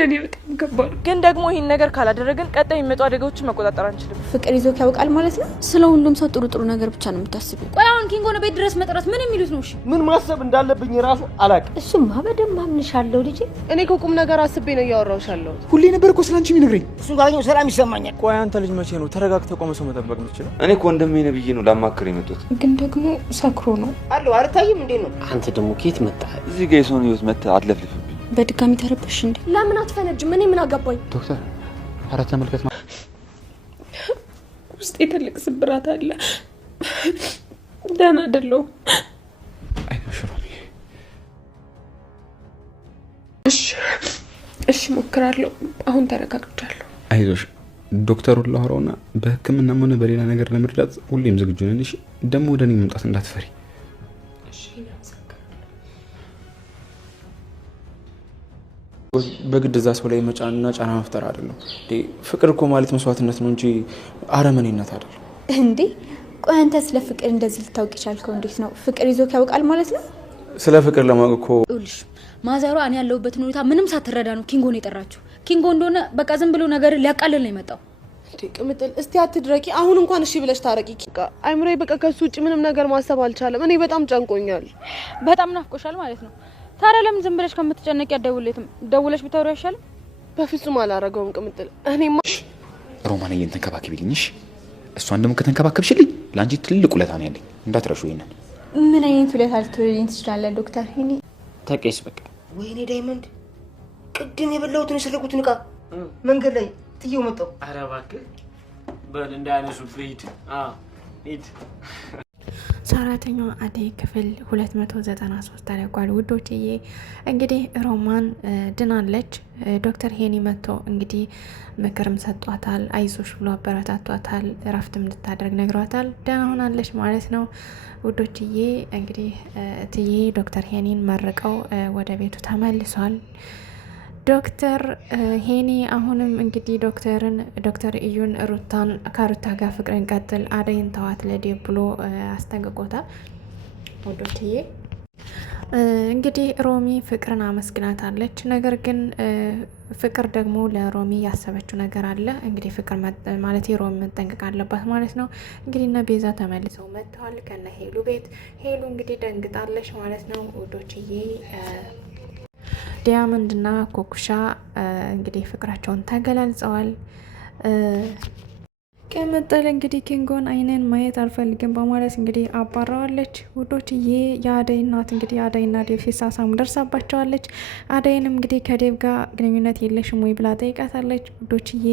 ለኔ በጣም ከባድ ግን ደግሞ ይሄን ነገር ካላደረግን ቀጣይ የሚመጡ አደጋዎችን መቆጣጠር አንችልም። ፍቅር ይዞ ያውቃል ማለት ነው። ስለ ሁሉም ሰው ጥሩ ነገር ብቻ ነው የምታስቢው። ቆይ አሁን ኪንጎን ቤት ድረስ መጥራት ምን የሚሉት ነው? እሺ ምን ማሰብ እንዳለብኝ ራሱ አላውቅም። እሱማ በደንብ አምንሻለሁ ልጄ። እኔ ከቁም ነገር አስቤ ነው ያወራውሽ ያለው። ሁሌ ነበር እኮ ስላንቺ የሚነግረኝ። እሱን ካገኘው ሰላም ይሰማኛል። ቆይ አንተ ልጅ መቼ ነው ተረጋግተህ ቆመህ ሰው መጠበቅ የምትችለው? እኔ እኮ ወንድሜ ነብዬ ነው ላማክር የመጣሁት። ግን ደግሞ ሰክሮ ነው አለው። አልታይም እንዴ ነው? አንተ ደግሞ ከየት መጣ? እዚህ ጋር የሰውን ህይወት መተህ አትለፍልፍብኝ። በድጋሚ ተረበሽ እንዴ? ለምን አትፈነጅም? እኔ ምን አገባኝ? ዶክተር አረ ተመልከት። ውስጤ ትልቅ ስብራት አለ። ደህና አይደለሁም። አይዞሽ ሮሚ። እሺ ሞክራለሁ። አሁን ተረጋግቻለሁ። አይዞሽ ዶክተሩን ላወራውና በህክምናም ሆነ በሌላ ነገር ለመርዳት ሁሌም ዝግጁ ነን። እሺ ደግሞ ወደ እኔ መምጣት እንዳትፈሪ። በግድ እዛ ሰው ላይ መጫንና ጫና መፍጠር አይደለም። ፍቅር እኮ ማለት መስዋዕትነት ነው እንጂ አረመኔነት አይደለም። እንዴ ቆይ አንተ ስለ ፍቅር እንደዚህ ልታውቅ ይቻልከው እንዴት ነው? ፍቅር ይዞ ያውቃል ማለት ነው? ስለ ፍቅር ለማወቅ እኮ ይኸውልሽ ማዘሯ እኔ ያለሁበትን ሁኔታ ምንም ሳትረዳ ነው ኪንጎን የጠራችው። ኪንጎ እንደሆነ በቃ ዝም ብሎ ነገር ሊያቃልል ነው የመጣው። እንዴ ቅምጥል እስቲ አትድረቂ። አሁን እንኳን እሺ ብለሽ ታረቂ። አይምሮዬ በቃ ከሱ ውጪ ምንም ነገር ማሰብ አልቻለም። እኔ በጣም ጨንቆኛል። በጣም ናፍቆሻል ማለት ነው። ታዲያ ለምን ዝም ብለሽ ከምትጨነቂ አትደውልለትም? ደውለሽ ብታወሪ አይሻልም? በፍጹም አላረገውም ቅምጥል። እኔማ ሮማንዬን ተንከባከቢልኝሽ። እሷን ደግሞ ከተንከባከብሽልኝ ለአንቺ ትልቅ ውለታ ነው ያለኝ። እንዳትረሹ ይሄንን። ምን አይነት ውለታ ልትውልኝ ትችላለህ ዶክተር? ሄኒ ተቀይስ በቃ። ወይኔ ዳይመንድ ቅድም የበላሁትን የሰረቁትን ዕቃ መንገድ ላይ ጥዬው መጣሁ። ኧረ እባክህ በል እንዳያነሱ ሂድ። ሂድ። ሰራተኛዋ አደይ ክፍል 293 ተለቋል ውዶችዬ። እንግዲህ ሮማን ድናለች። ዶክተር ሄኒ መጥቶ እንግዲህ ምክርም ሰጧታል፣ አይዞሽ ብሎ አበረታቷታል፣ እረፍትም እንድታደርግ ነግሯታል። ደህና ሆናለች ማለት ነው ውዶችዬ። እንግዲህ እትዬ ዶክተር ሄኒን መርቀው ወደ ቤቱ ተመልሷል። ዶክተር ሄኒ አሁንም እንግዲህ ዶክተር እዩን ከሩታ ጋር ፍቅርን ቀጥል፣ አደይን ተዋት ለዴብ ብሎ አስጠንቅቆታል ወዶችዬ። እንግዲህ ሮሚ ፍቅርን አመስግናታለች። ነገር ግን ፍቅር ደግሞ ለሮሚ ያሰበችው ነገር አለ። እንግዲህ ፍቅር ማለት ሮሚ መጠንቀቅ አለባት ማለት ነው። እንግዲህ እነ ቤዛ ተመልሰው መጥተዋል ከነ ሄሉ ቤት። ሄሉ እንግዲህ ደንግጣለች ማለት ነው ውዶችዬ። ዲያመንድ እና ኮኩሻ እንግዲህ ፍቅራቸውን ተገላልጸዋል። ቅምጥል እንግዲህ ኪንጎን አይንን ማየት አልፈልግም በማለት እንግዲህ አባራዋለች ውዶችዬ። የአደይ እናት እንግዲህ አደይና ዴቭ ሲሳሳሙ ደርሳባቸዋለች። አደይንም እንግዲህ ከዴቭ ጋር ግንኙነት የለሽም ወይ ብላ ጠይቃታለች ውዶችዬ።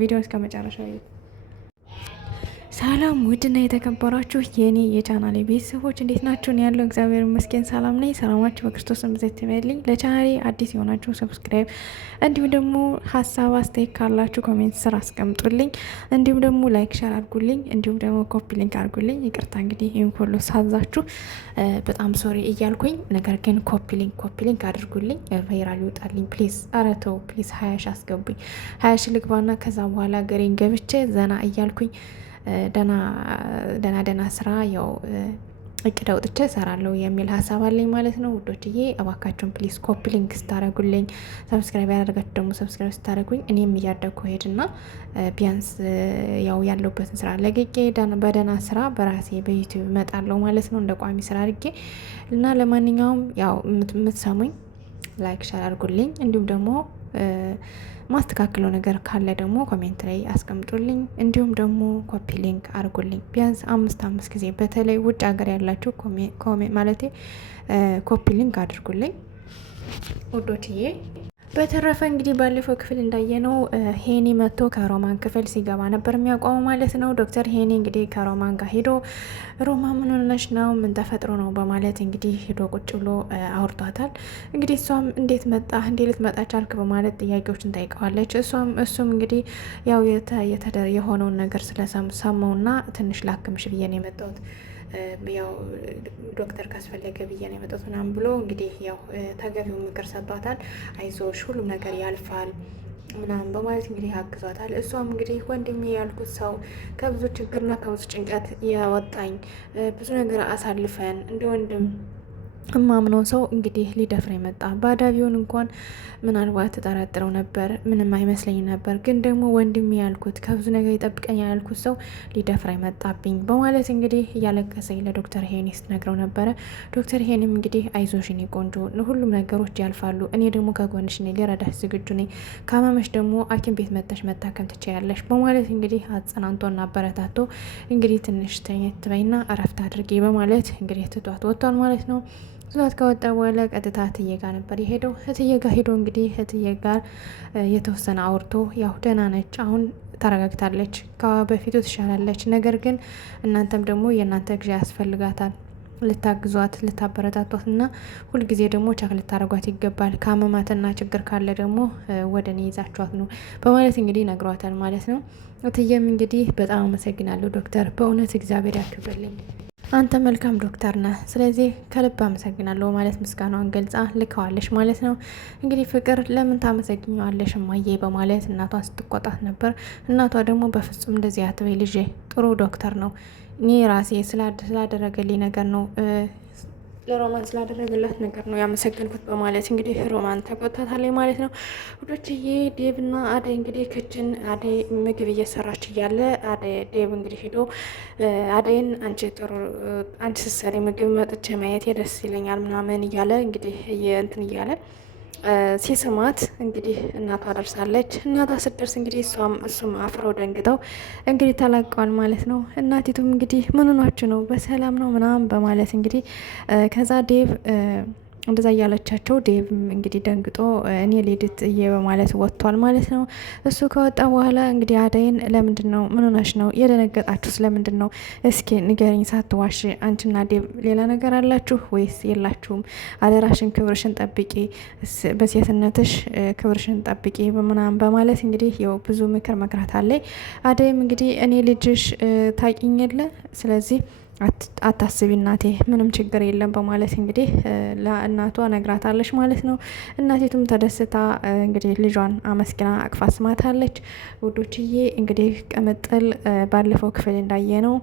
ቪዲዮ እስከ መጨረሻው ሰላም ውድና የተከበራችሁ የኔ የቻናሌ ቤተሰቦች እንዴት ናችሁ? ያለው እግዚአብሔር ይመስገን ሰላም ነኝ። ሰላማችሁ በክርስቶስ ብዛት ይበልኝ። ለቻናሌ አዲስ የሆናችሁ ሰብስክራይብ፣ እንዲሁም ደግሞ ሀሳብ አስተያየት ካላችሁ ኮሜንት ስር አስቀምጡልኝ። እንዲሁም ደግሞ ላይክ ሸር አድርጉልኝ። እንዲሁም ደግሞ ኮፒ ሊንክ አድርጉልኝ። ይቅርታ እንግዲህ ይህን ሁሉ ሳዛችሁ በጣም ሶሪ እያልኩኝ፣ ነገር ግን ኮፒ ሊንክ አድርጉልኝ። ቫይራል ይወጣልኝ ፕሊዝ። ኧረ ተው ፕሊዝ 20 ሺህ አስገቡኝ። 20 ሺህ ልግባና ከዛ በኋላ ገሬን ገብቼ ዘና እያልኩኝ ደና ስራ ያው እቅድ አውጥቼ እሰራለሁ የሚል ሀሳብ አለኝ ማለት ነው ውዶችዬ። እባካችሁን ፕሊዝ ኮፒ ሊንክ ስታደርጉልኝ፣ ሰብስክራይብ ያደረጋችሁ ደግሞ ሰብስክራይብ ስታደርጉኝ እኔም እያደግኩ ሄድና ቢያንስ ያው ያለሁበትን ስራ ለቅቄ በደና ስራ በራሴ በዩቲዩብ እመጣለሁ ማለት ነው እንደ ቋሚ ስራ አድርጌ እና ለማንኛውም ያው የምትሰሙኝ ላይክ ሸር አድርጉልኝ። እንዲሁም ደግሞ ማስተካከለው ነገር ካለ ደግሞ ኮሜንት ላይ አስቀምጡልኝ። እንዲሁም ደግሞ ኮፒ ሊንክ አድርጉልኝ ቢያንስ 5 ጊዜ። በተለይ ውጭ ሀገር ያላችሁ ኮፒ ሊንክ አድርጉልኝ ውዶችዬ። በተረፈ እንግዲህ ባለፈው ክፍል እንዳየነው ሄኒ መጥቶ ከሮማን ክፍል ሲገባ ነበር የሚያውቀው ማለት ነው። ዶክተር ሄኒ እንግዲህ ከሮማን ጋር ሄዶ ሮማን ምን ሆነሽ ነው ምን ተፈጥሮ ነው በማለት እንግዲህ ሄዶ ቁጭ ብሎ አውርቷታል። እንግዲህ እሷም እንዴት ልትመጣ ቻልክ በማለት ጥያቄዎችን ጠይቀዋለች። እሱም እንግዲህ ያው የሆነውን ነገር ስለሰማውና ትንሽ ላክምሽ ብዬ ነው የመጣሁት ያው ዶክተር ካስፈለገ ብዬ ነው የመጣሁት ምናምን ብሎ እንግዲህ ያው ተገቢው ምክር ሰጥቷታል። አይዞሽ ሁሉም ነገር ያልፋል ምናምን በማለት እንግዲህ አግዟታል። እሷም እንግዲህ ወንድሜ ያልኩት ሰው ከብዙ ችግርና ከብዙ ጭንቀት ያወጣኝ ብዙ ነገር አሳልፈን እንደ ወንድም እማምነው ሰው እንግዲህ ሊደፍር የመጣ ባዳ ቢሆን እንኳን ምናልባት ተጠራጥረው ነበር፣ ምንም አይመስለኝ ነበር። ግን ደግሞ ወንድሜ ያልኩት ከብዙ ነገር ይጠብቀኛል ያልኩት ሰው ሊደፍር የመጣብኝ በማለት እንግዲህ እያለቀሰኝ ለዶክተር ሄኒ ስትነግረው ነበረ። ዶክተር ሄኒም እንግዲህ አይዞሽ የኔ ቆንጆ፣ ሁሉም ነገሮች ያልፋሉ፣ እኔ ደግሞ ከጎንሽ ነኝ፣ ሊረዳሽ ዝግጁ ነኝ፣ ካመመሽ ደግሞ ሐኪም ቤት መጥተሽ መታከም ትችያለሽ በማለት እንግዲህ አጸናንቶና አበረታቶ እንግዲህ ትንሽ ተኝት በይና እረፍት አድርጌ በማለት እንግዲህ ትቷት ወጥቷል ማለት ነው። ትቷት ከወጣ በኋላ ቀጥታ እትዬ ጋር ነበር የሄደው። እትዬ ጋር ሄዶ እንግዲህ እትዬ ጋር የተወሰነ አውርቶ ያው ደህና ነች፣ አሁን ተረጋግታለች፣ ከበፊቱ ትሻላለች። ነገር ግን እናንተም ደግሞ የእናንተ ግዢ ያስፈልጋታል፣ ልታግዟት፣ ልታበረታቷት እና ሁልጊዜ ደግሞ ቻክ ልታደርጓት ይገባል። ከአመማትና ችግር ካለ ደግሞ ወደ እኔ ይዛችኋት ነው በማለት እንግዲህ ነግሯታል ማለት ነው። እትዬም እንግዲህ በጣም አመሰግናለሁ ዶክተር፣ በእውነት እግዚአብሔር ያክብርልኝ፣ አንተ መልካም ዶክተር ነህ፣ ስለዚህ ከልብ አመሰግናለሁ ማለት ምስጋናዋን ገልጻ ልከዋለች ማለት ነው። እንግዲህ ፍቅር ለምን ታመሰግኘዋለሽ እማዬ በማለት እናቷን ስትቆጣት ነበር። እናቷ ደግሞ በፍጹም እንደዚህ አትበይ ልጄ፣ ጥሩ ዶክተር ነው፣ እኔ ራሴ ስላደረገልኝ ነገር ነው ለሮማን ስላደረገላት ነገር ነው ያመሰገንኩት በማለት እንግዲህ ሮማን ተቆጣታለች ማለት ነው። ውዶችዬ ዴቭና አደይ እንግዲህ ክችን አደይ ምግብ እየሰራች እያለ ዴቭ እንግዲህ ሄዶ አደይን አንቺ ስትሰሪ ምግብ መጥቼ ማየት ደስ ይለኛል ምናምን እያለ እንግዲህ እንትን እያለ ሲስማት እንግዲህ እናቷ ደርሳለች። እናቷ ስትደርስ እንግዲህ እሱም አፍረው ደንግጠው እንግዲህ ተላቀዋል ማለት ነው። እናቲቱም እንግዲህ ምን ሆናችሁ ነው በሰላም ነው ምናምን በማለት እንግዲህ ከዛ ዴቭ እንደዛ እያለቻቸው ዴቭም እንግዲህ ደንግጦ እኔ ሌድት በማለት ወጥቷል ማለት ነው። እሱ ከወጣ በኋላ እንግዲህ አደይን ለምንድን ነው ምን ሆነሽ ነው የደነገጣችሁ? ስለምንድን ነው እስኪ ንገረኝ ሳትዋሽ፣ አንቺና ዴቭ ሌላ ነገር አላችሁ ወይስ የላችሁም? አደራሽን ክብርሽን ጠብቂ፣ በሴትነትሽ ክብርሽን ጠብቂ በምናምን በማለት እንግዲህ ያው ብዙ ምክር መክራት አለ። አደይም እንግዲህ እኔ ልጅሽ ታቂኝ የለ ስለዚህ አታስቢ እናቴ ምንም ችግር የለም በማለት እንግዲህ ለእናቷ ነግራታለች ማለት ነው። እናቲቱም ተደስታ እንግዲህ ልጇን አመስግና አቅፋ ስማታለች። ውዶችዬ እንግዲህ ቅምጥል ባለፈው ክፍል እንዳየ ነው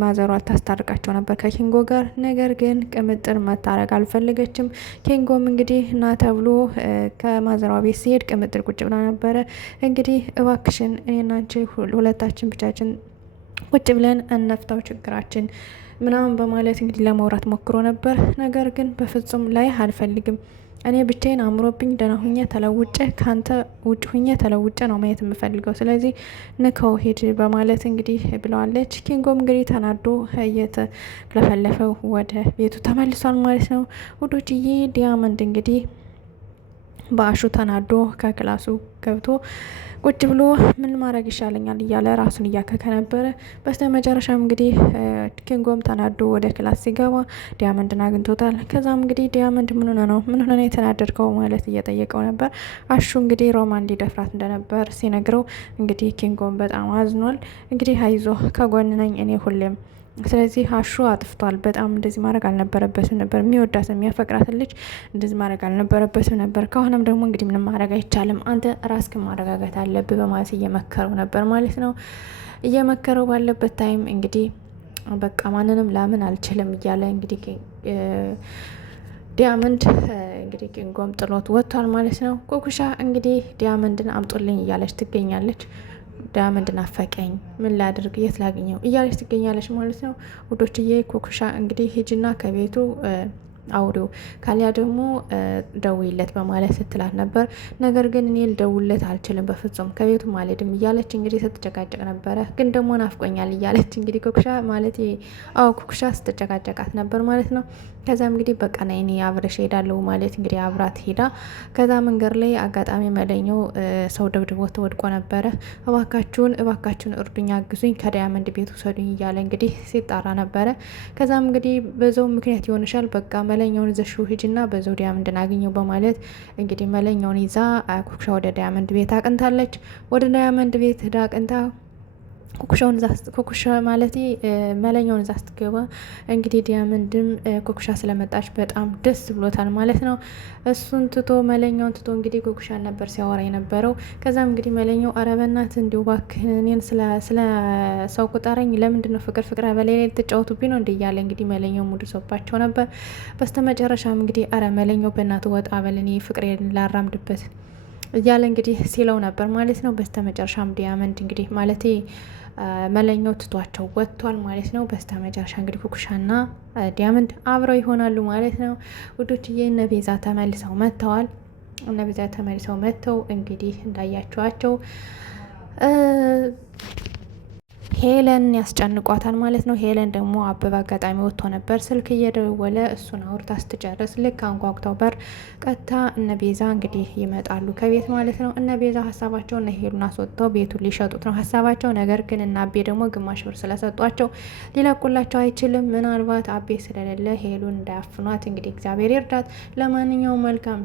ማዘሯ ታስታርቃቸው ነበር ከኪንጎ ጋር። ነገር ግን ቅምጥል መታረቅ አልፈለገችም። ኪንጎም እንግዲህ ና ተብሎ ከማዘሯ ቤት ሲሄድ ቅምጥል ቁጭ ብላ ነበረ። እንግዲህ እባክሽን እኔና አንቺ ሁለታችን ብቻችን ቁጭ ብለን እንፍታው ችግራችን ምናምን በማለት እንግዲህ ለማውራት ሞክሮ ነበር። ነገር ግን በፍጹም ላይ አልፈልግም፣ እኔ ብቻዬን አምሮብኝ ደህና ሁኜ ተለውጬ ከአንተ ውጭ ሁኜ ተለውጬ ነው ማየት የምፈልገው፣ ስለዚህ ንከው ሂድ በማለት እንግዲህ ብለዋለች። ኪንጎም እንግዲህ ተናዶ እየተለፈለፈው ወደ ቤቱ ተመልሷል ማለት ነው። ውዶችዬ ዲያመንድ እንግዲህ በአሹ ተናዶ ከክላሱ ገብቶ ቁጭ ብሎ ምን ማድረግ ይሻለኛል እያለ ራሱን እያከከ ነበረ። በስተ መጨረሻም እንግዲህ ኪንጎም ተናዶ ወደ ክላስ ሲገባ ዲያመንድን አግኝቶታል። ከዛም እንግዲህ ዲያመንድ ምን ሆነ ነው የተናደድከው ማለት እየጠየቀው ነበር። አሹ እንግዲህ ሮማን ሊደፍራት እንደነበር ሲነግረው እንግዲህ ኪንጎም በጣም አዝኗል። እንግዲህ አይዞ ከጎን ነኝ እኔ ሁሌም፣ ስለዚህ አሹ አጥፍቷል፣ በጣም እንደዚህ ማድረግ አልነበረበትም ነበር፣ የሚወዳት የሚያፈቅራትን ልጅ እንደዚህ ማድረግ አልነበረበትም ነበር፣ ከሆነም ደግሞ እንግዲህ ምንም ማድረግ አይቻልም፣ አንተ ራስክን ማረጋጋት አለብህ በማለት እየመከረው ነበር ማለት ነው። እየመከረው ባለበት ታይም እንግዲህ በቃ ማንንም ላምን አልችልም እያለ እንግዲህ ዲያመንድ እንግዲህ ኪንጎም ጥሎት ወጥቷል ማለት ነው። ኮኩሻ እንግዲህ ዲያመንድን አምጦልኝ እያለች ትገኛለች። ዳያመንድ ናፈቀኝ፣ ምን ላድርግ፣ የት ላግኘው እያለች ትገኛለች ማለት ነው። ውዶችዬ ኮኩሻ እንግዲህ ሂጂና ከቤቱ አውሪው ካሊያ ደግሞ ደውይለት በማለት ስትላት ነበር። ነገር ግን እኔ ልደውልለት አልችልም በፍጹም ከቤቱም አልሄድም እያለች እንግዲህ ስትጨቃጨቅ ነበረ። ግን ደግሞ ናፍቆኛል እያለች እንግዲህ ኮኩሻ ማለት ኮኩሻ ስትጨቃጨቃት ነበር ማለት ነው። ከዛም እንግዲህ በቃ ነይ እኔ አብረሽ ሄዳለሁ ማለት እንግዲህ አብራት ሄዳ ከዛ መንገድ ላይ አጋጣሚ መለኛው ሰው ደብድቦት ወድቆ ነበረ። እባካችሁን እርዱኝ፣ አግዙኝ፣ ከዳያመንድ ቤት ውሰዱኝ እያለ እንግዲህ ሲጣራ ነበረ። ከዛም እንግዲህ በዛው ምክንያት ይሆንሻል በቃ መለኛውን ይዘሽው ሂጂና በዛው ዳያመንድን አግኘው በማለት እንግዲህ መለኛውን ይዛ ኮኩሻ ወደ ዳያመንድ ቤት አቅንታለች። ወደ ዳያመንድ ቤት ሄዳ አቅንታ ኩኩሻ ማለት መለኛውን እዛ ስትገባ እንግዲህ ዲያመንድም ኩኩሻ ስለመጣች በጣም ደስ ብሎታል ማለት ነው። እሱን ትቶ መለኛውን ትቶ እንግዲህ ኩኩሻን ነበር ሲያወራ የነበረው። ከዛም እንግዲህ መለኛው አረበናት እንዲሁ እባክህ እኔን ስለ ሰው ቁጠረኝ፣ ለምንድን ነው ፍቅር በላይ ላይ ተጫወቱብኝ ነው እንዲ እያለ እንግዲህ መለኛው ሙድ ሰባቸው ነበር። በስተመጨረሻም እንግዲህ አረ መለኛው በእናቱ ወጣ በል እኔ ፍቅሬን ላራምድበት እያለ እንግዲህ ሲለው ነበር ማለት ነው። በስተመጨረሻም ዲያመንድ እንግዲህ ማለቴ መለኛው ትቷቸው ወጥቷል ማለት ነው። በስተመጨረሻ እንግዲህ ኩኩሻና ዲያመንድ አብረው ይሆናሉ ማለት ነው። ውዶችዬ እነ ቤዛ ተመልሰው መጥተዋል። እነ ቤዛ ተመልሰው መጥተው እንግዲህ እንዳያቸዋቸው ሄለን ያስጨንቋታል ማለት ነው። ሄለን ደግሞ አበበ አጋጣሚ ወጥቶ ነበር ስልክ እየደወለ እሱን አውርታ ስትጨርስ ልክ አንኳኩተው በር ቀጥታ እነ ቤዛ እንግዲህ ይመጣሉ ከቤት ማለት ነው። እነ ቤዛ ሀሳባቸው እነ ሄሉን አስወጥተው ቤቱን ሊሸጡት ነው ሀሳባቸው። ነገር ግን እና አቤ ደግሞ ግማሽ ብር ስለሰጧቸው ሊለቁላቸው አይችልም። ምናልባት አቤ ስለሌለ ሄሉን እንዳያፍኗት እንግዲህ እግዚአብሔር ይርዳት። ለማንኛውም መልካም